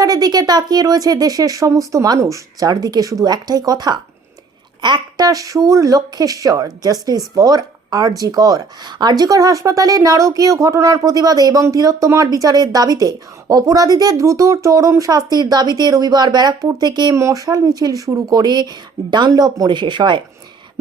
বিচারের দিকে তাকিয়ে রয়েছে দেশের সমস্ত মানুষ। চারদিকে শুধু একটাই কথা। একটা সুর লক্ষ্যেশ্বর জাস্টিস ফর আরজিকর। আরজিকর হাসপাতালে নারকীয় ঘটনার প্রতিবাদে এবং তিলোত্তমার বিচারের দাবিতে অপরাধীদের দ্রুত চরম শাস্তির দাবিতে রবিবার ব্যারাকপুর থেকে মশাল মিছিল শুরু করে ডানলপ মোড়ে শেষ হয়।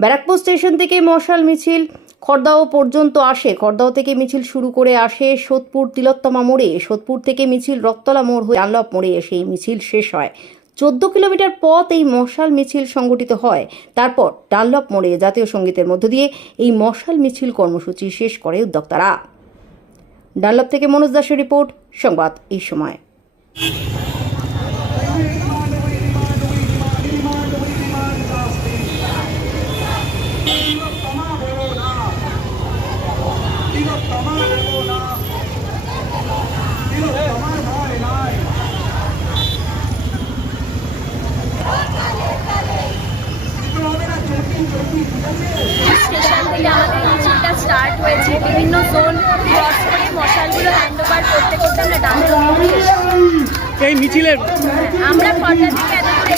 ব্যারাকপুর স্টেশন থেকে মশাল মিছিল। খড়দাও পর্যন্ত আসে। খড়দাও থেকে মিছিল শুরু করে আসে সোদপুর তিলোত্তমা মোড়ে। সোদপুর থেকে মিছিল রক্তলা মোড় হয়ে ডানলপ মোড়ে এসে এই মিছিল শেষ হয়। চোদ্দ কিলোমিটার পথ এই মশাল মিছিল সংগঠিত হয়। তারপর ডানলপ মোড়ে জাতীয় সঙ্গীতের মধ্য দিয়ে এই মশাল মিছিল কর্মসূচি শেষ করে উদ্যোক্তারা। ডানলপ থেকে মনোজ দাসের রিপোর্ট, সংবাদ এই সময়। স্টেশন থেকে আমাদের মিছিলটা স্টার্ট হয়েছে। বিভিন্ন জোন ক্রস করে মশালগুলো হ্যান্ড ওভার করতে করতে আমরা ডান এই মিছিলের আমরা খর্দা থেকে এত করে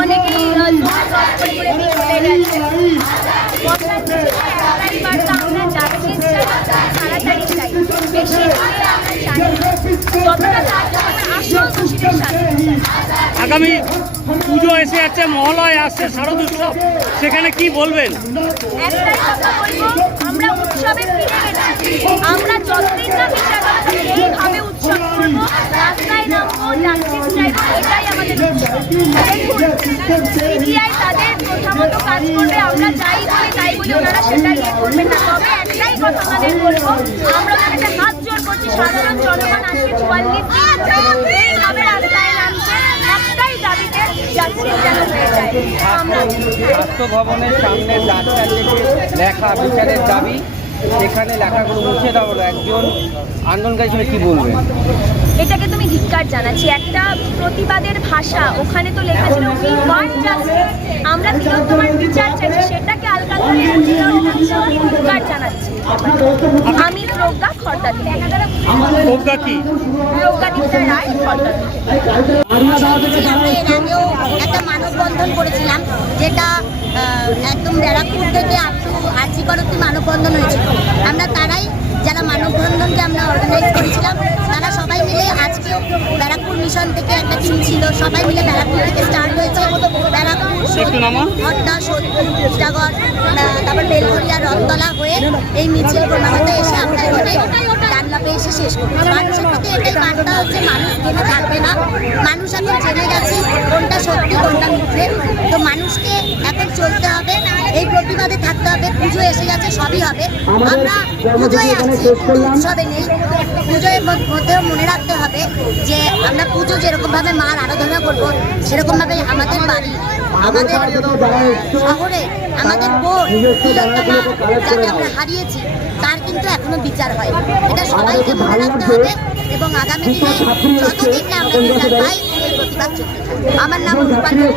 অনেকেই ক্রস করে করে চলে গেছে। মশাল একটাই বার্তা আমরা যাচ্ছি তাড়াতাড়ি চাই। বেশি আমরা চাই যতটা আগামী পুজো এসে যাচ্ছে মহালয় আসছে, শারদ উৎসব। সেখানে কি বলবেন? আমরা যাই তাই ওনারা তবে একটাই কথা বলব, আমরা হাত জোর করছি, সাধারণ জনগণ আজকে চুয়াল্লিশ নামছে একটাই দাবিতে জাস্টিস যেন হয়ে যায় আমরা স্বাস্থ্য ভবনের সামনে ডাক্তার থেকে লেখা বিচারের দাবি। সেখানে লেখাগুলো মুছে দেওয়া হলো? একজন আন্দোলনকারী হিসেবে কি বলবেন এটাকে তুমি ধিক্কার জানাচ্ছি। একটা প্রতিবাদের ভাষা ওখানে তো লেখা ছিল উই ওয়ান্ট জাস্টিস আমরা তিলোত্তমার বিচার চাইছি। সেটাকে আলগা করে ধিক্কার জানাচ্ছি। আমি প্রজ্ঞা খর্দা থেকে প্রজ্ঞা কি? প্রজ্ঞা রায় খর্দা থেকে মানববন্ধন করেছিলাম যেটা একদম ব্যারাকপুর থেকে আপ টু আর্চিকর অব্দি মানববন্ধন হয়েছিল। আমরা তারাই যারা মানববন্ধনকে আমরা অর্গানাইজ করেছিলাম তারা সবাই মিলে আজকেও ব্যারাকপুর মিশন থেকে একটা টিম ছিল। সবাই মিলে ব্যারাকপুর থেকে স্টার্ট হয়েছে। ব্যারাকপুর সোদপুর টিটাগড় তারপর বেলঘরিয়া রথতলা হয়ে এই মিছিল ক্রমাগত এসে আমরা এখানে ডানলাপে এসে শেষ করি মানুষের বার্তা হচ্ছে মানুষ থেমে থাকবে না। মানুষ এখন জেনে গেছে কোনটা সত্যি কোনটা মিথ্যে। তো মানুষকে এখন চলতে হবে এই প্রতিবাদে থাকতে হবে। পুজো এসে গেছে সবই হবে। আমরা পুজোয় আসছি কিন্তু উৎসবে নেই। পুজোর মধ্যেও মনে রাখতে হবে যে আমরা পুজো যেরকমভাবে মার আরাধনা করব সেরকমভাবে আমাদের বাড়ি আমাদের শহরে আমাদের বোন যাকে আমরা হারিয়েছি তার কিন্তু এখনও বিচার হয়। এটা সবাইকে মনে রাখতে হবে এবং আগামী দিনে যতদিন না আমরা বিচার পাই এই প্রতিবাদ চলতে আমার নাম রূপান্তর